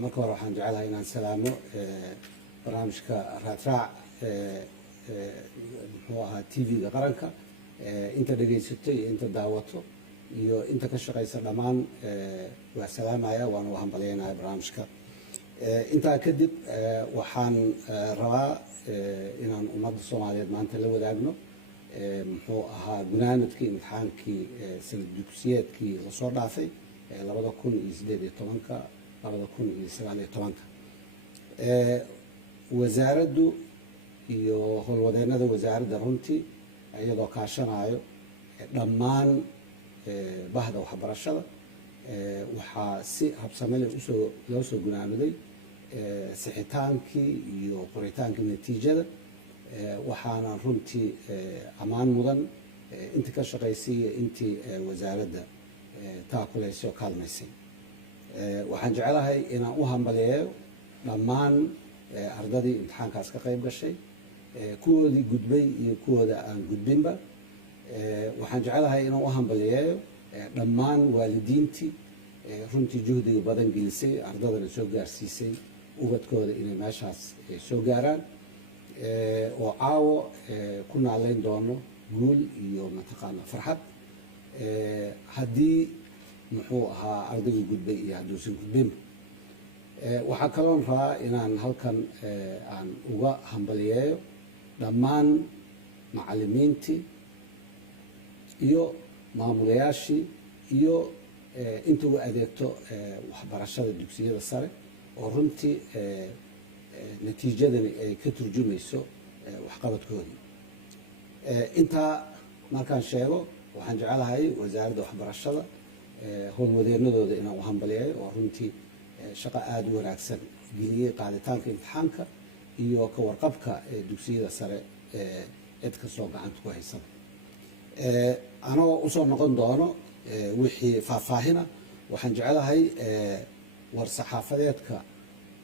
marka hore waxaan jecelahay inaan salaamo barnaamijka raadraac muxuu ahaa TV-ga qaranka inta dhagaysato iyo inta daawato iyo inta ka shaqaysa dhammaan waa salaamaya waan u hambalyeynaya barnaamijka intaa kadib waxaan rabaa inaan ummadda Soomaaliyeed maanta la wadaagno muxuu ahaa gunaanadkii imtixaankii sanad dugsiyeedkii la soo dhaafay 2018 2019 wasaaraddu iyo howlwadeennada wasaaradda runtii iyadoo kaashanayo dhammaan bahda waxbarashada waxaa si habsame leh loo soo gunaanaday sixitaankii iyo qoritaankii natiijada waxaana runtii ammaan mudan intii ka shaqaysay intii wasaaradda taakuleysay oo kaalmaysay waxaan jecelahay inaan u hambalyeeyo dhammaan ardadii imtixaankaas ka qayb gashay kuwoodii gudbay iyo kuwooda aan gudbinba waxaan jecelahay inaan u hambalyeeyo dhammaan waalidiintii runtii juhdiga badan gelisay ardadana soo gaarsiisay ubadkooda inay meeshaas soo gaaraan oo caawo ku naaleyn doono guul iyo mataqaana farxad haddii muxuu ahaa ardaygu gudbay iyo hadduusan gudbinba waxaa kaloon rabaa inaan halkan aan uga hambalyeeyo dhammaan macallimiintii iyo maamulayaashii iyo inta u adeegto waxbarashada dugsiyada sare oo runtii natiijadani ay ka turjumayso waxqabadkoodii intaa markaan sheego waxaan jecelahay wasaaradda waxbarashada howlwadeennadooda inaan u hambalyeeyo oo runtii shaqo aada u wanaagsan geliyey qaaditaanka imtixaanka iyo ka warqabka dugsiyada sare cid kastoo gacanta ku haysana anoo usoo noqon doono wixii faahfaahina waxaan jecelahay war saxaafadeedka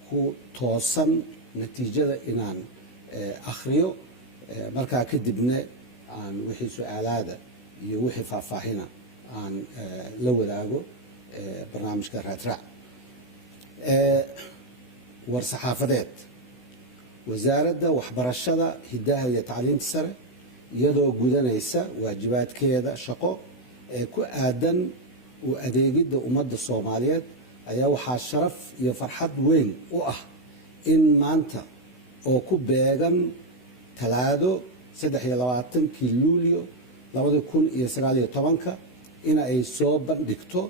ku toosan natiijada inaan akhriyo markaa kadibna aan wixii su-aalaada iyo wixii faahfaahina aan la wadaago barnaamijka raadraac war saxaafadeed wasaaradda waxbarashada hidaha iyo tacliinta sare iyadoo gudanaysa waajibaadkeeda shaqo ee ku aadan u adeegidda ummadda Soomaaliyeed ayaa waxaa sharaf iyo farxad weyn u ah in maanta oo ku beegan talaado 23 Luulyo 2019 in ay soo bandhigto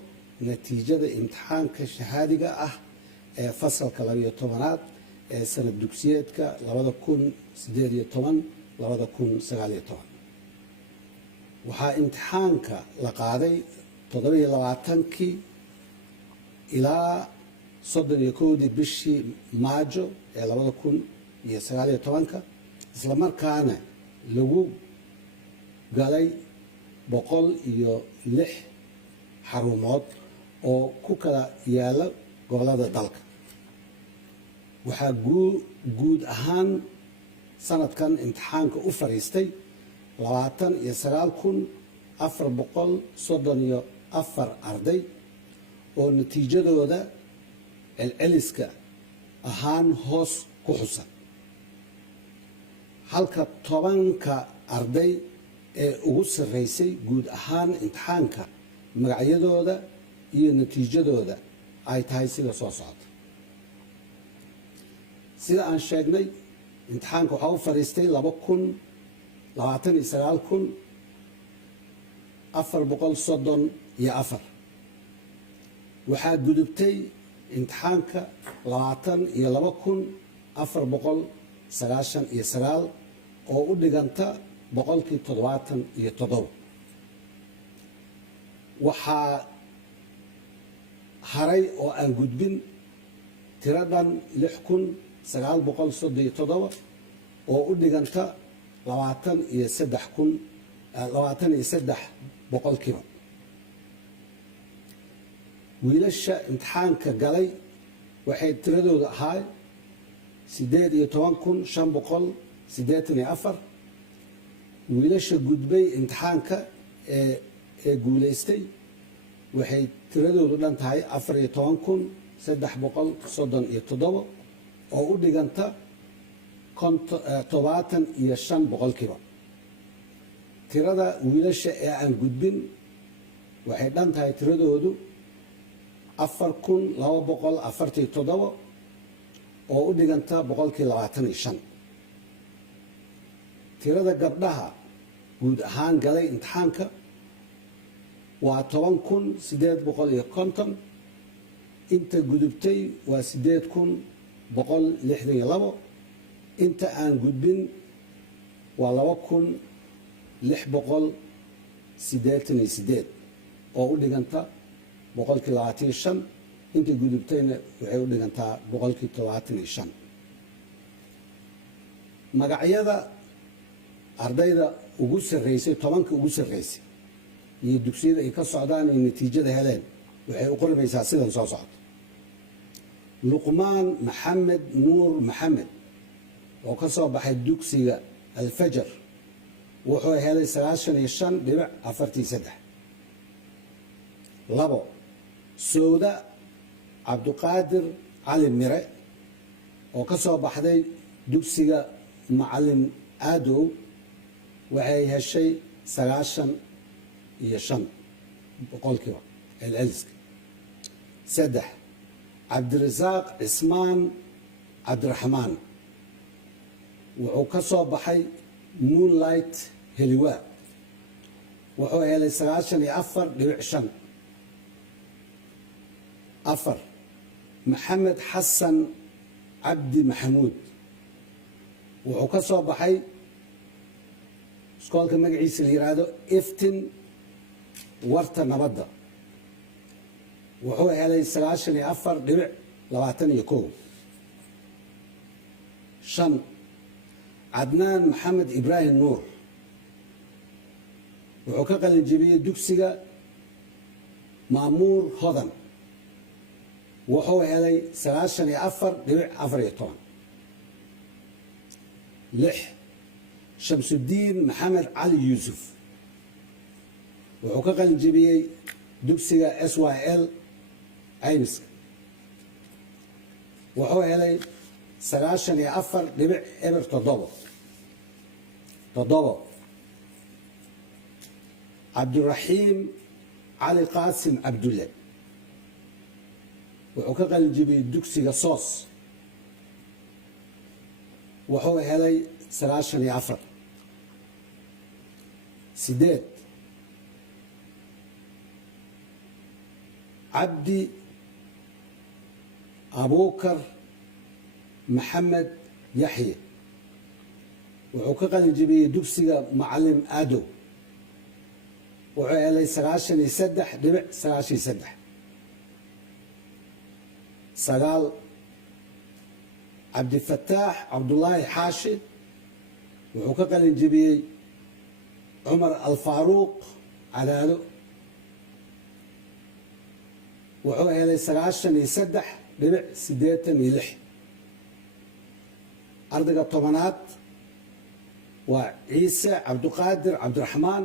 natiijada imtixaanka shahaadiga ah ee fasalka 12aad ee sanad dugsiyeedka 2018-2019 waxaa imtixaanka la qaaday 27 ilaa 31 bishii Maajo ee 2019 isla markaana lagu galay 106 xarumood oo ku kala yaala gobolada dalka waxaa guud ahaan sanadkan imtixaanka u fariistay 29,434 arday oo natiijadooda celceliska ahaan hoos ku xusan halka 10ka arday ee ugu sarreysay guud ahaan imtixaanka magacyadooda iyo natiijadooda ay tahay sida soo socota sida aan sheegnay imtixaanka waxaa u fariistay 29,434 waxaa gudubtay imtixaanka 22,499 oo u dhiganta 77%. waxaa haray oo aan gudbin tiradan 6,937 oo u dhiganta 23%. wiilasha imtixaanka galay waxay tiradooda ahaa 18,584 wiilasha gudbay imtixaanka ee guuleystay waxay tiradoodu dhan tahay 14,000 337 oo u dhiganta 75 boqolkiiba. tirada wiilasha ee aan gudbin waxay dhan tahay tiradoodu 4247 oo u dhiganta 25%. tirada gabdhaha guud ahaan galay imtixaanka waa 10850. inta gudubtay waa 8162. inta aan gudbin waa 2688 oo u dhiganta 25%. inta gudubtayna waxay u dhigantaa 75%. magacyada ardayda ugu sarreysay 10ka ugu sarreysay iyo dugsiyada ay ka socdaan ay natiijada heleen waxay u qormaysaa sidan soo socda: luqmaan maxamed nuur maxamed oo ka soo baxay dugsiga alfajar wuxuu helay 95.43. labo, sowda cabduqaadir cali mire oo ka soo baxday dugsiga macalin aadow waxay heshay 95 boqolkiiba celceliska. saddex, cabdirasaaq cismaan cabdiraxmaan wuxuu ka soo baxay moonlight heliwaa wuxuu helay 94.5. afar, maxamed xasan cabdi maxamuud wuxuu ka soo baxay iskoolka magaciisa la yidhaahdo iftin warta nabadda wuxuu helay 94.21. shan, cadnaan maxamed ibraahim nuur wuxuu ka qalin jebiyey dugsiga maamuur hodan wuxuu helay 94.14. lix, shamsudiin maxamed cali yuusuf wuxuu ka qalin jebiyey dugsiga syl caymiska wuxuu helay 94.7. toddobo, cabdiraxiim cali qaasim cabdulle wuxuu ka qalin jebiyey dugsiga soos wuxuu helay 94. sideed, cabdi abuukar maxamed yaxye wuxuu ka qalin jebiyey dugsiga macalin aadow wuxuu helay 93.93. sagaal, cabdifataax cabdulaahi xaashi wuxuu ka qalin jebiyey cumar alfaaruuq calaalo wuxuu helay 93.86. ardayga tobanaad waa ciise cabduqaadir cabdiraxmaan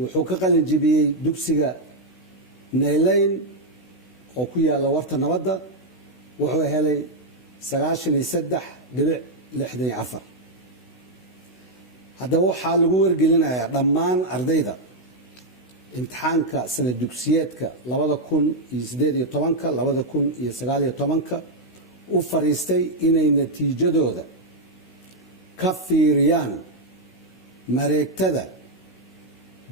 wuxuu ka qalin jebiyey dugsiga naylayn oo ku yaalla warta nabadda wuxuu helay 93.64. haddaba waxaa lagu wargelinayaa dhammaan ardayda imtixaanka sanad dugsiyeedka 2018-2019 u fariistay inay natiijadooda ka fiiriyaan mareegtada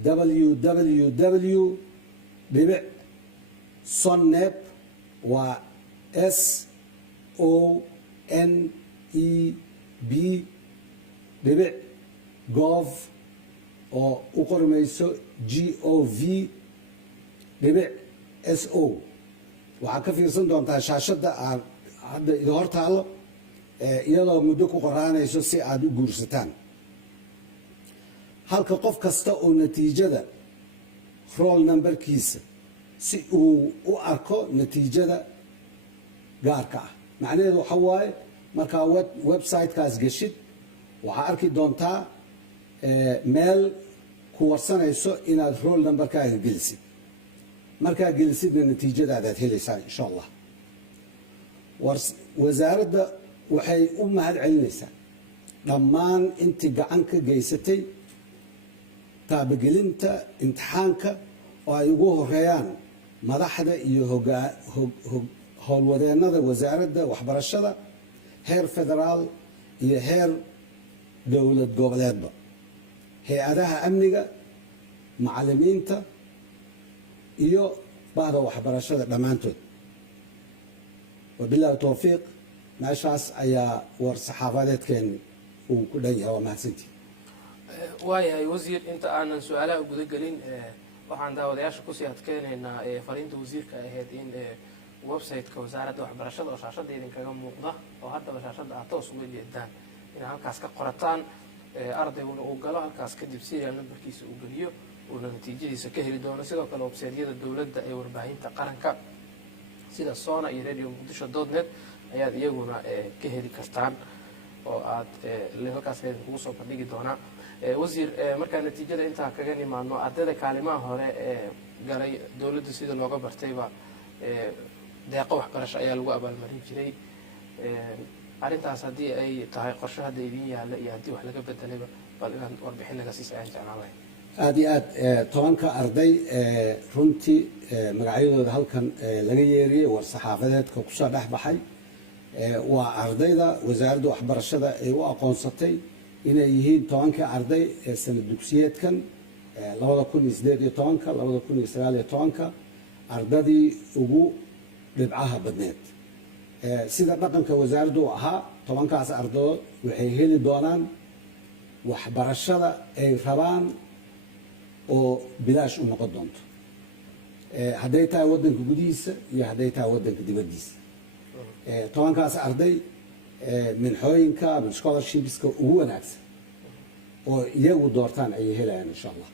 www.sonneb waa SONEB.gov oo u qormayso gov.so. waxaad ka fiirsan doontaa shaashadda aad hadda idin hor taallo iyadoo muddo ku qoraanayso si aad u guursataan. halka qof kasta oo natiijada roll numberkiisa si uu u arko natiijada gaarka ah. macnaheedu waxa waaye markaa websitekaas geshid waxaa arki doontaa meel ku warsanayso inaad roll numberkaaga gelisid. markaa gelisidna natiijadaadaad helaysaan insha allah. wasaaradda waxay u mahad celinaysaa dhammaan intii gacan ka geysatay taabagelinta imtixaanka oo ay ugu horeeyaan madaxda iyo howlwadeennada wasaaradda waxbarashada heer federaal iyo heer dowlad goboleedba, hay-adaha amniga, macallimiinta iyo bahda waxbarashada dhammaantood. wabilaahi towfiiq. meeshaas ayaa war saxaafadeedkeeni uu ku dhan yahay. waa mahadsantii. waayahay wasiir, inta aanan su-aalaha guda gelin waxaan daawadayaasha kusii adkeynaynaa fariinta wasiirka ahayd in website-ka wasaaradda waxbarashada oo shaashadda idinkaga muuqda oo haddaba shaashadda aad toos uga jeedaan inay halkaas ka qorataan, ardayguna uu galo halkaas kadib serial numberkiisa uu geliyo uuna natiijadiisa ka heli doono. sidoo kale websaydyada dowladda ee warbaahinta qaranka sida sona iyo radio muqdisho.net ayaad iyaguna ka heli kartaan oo aad halkaas kugu soo bandhigi doonaa. wasiir, markaa natiijada intaa kaga nimaadno, ardayda kaalimaha hore ee galay dowladda sida looga bartayba deeqo waxbarasho ayaa lagu abaalmarin jiray. arrintaas haddii ay tahay qorshe hadda idin yaalla iyo haddii wax laga bedelayba bal inaad warbixin naga siisa ayaan jeclaan lahay. aada iyo aad 10ka arday runtii magacyadooda halkan laga yeeriyey war saxaafadeedka kusoo dhex baxay waa ardayda wasaaradda waxbarashada ay u aqoonsatay inay yihiin 10kii arday ee sanad dugsiyeedkan 2018-2019 ardadii ugu dhibcaha badneed. sida dhaqanka wasaaraddu u ahaa 10kaas ardadood waxay heli doonaan waxbarashada ay rabaan oo bilaash u noqon doonto, hadday tahay waddanka gudihiisa iyo hadday tahay waddanka dibaddiisa. 10kaas arday minxooyinka ama scholarshipska ugu wanaagsan oo iyagu doortaan ayay helayaan insha allah.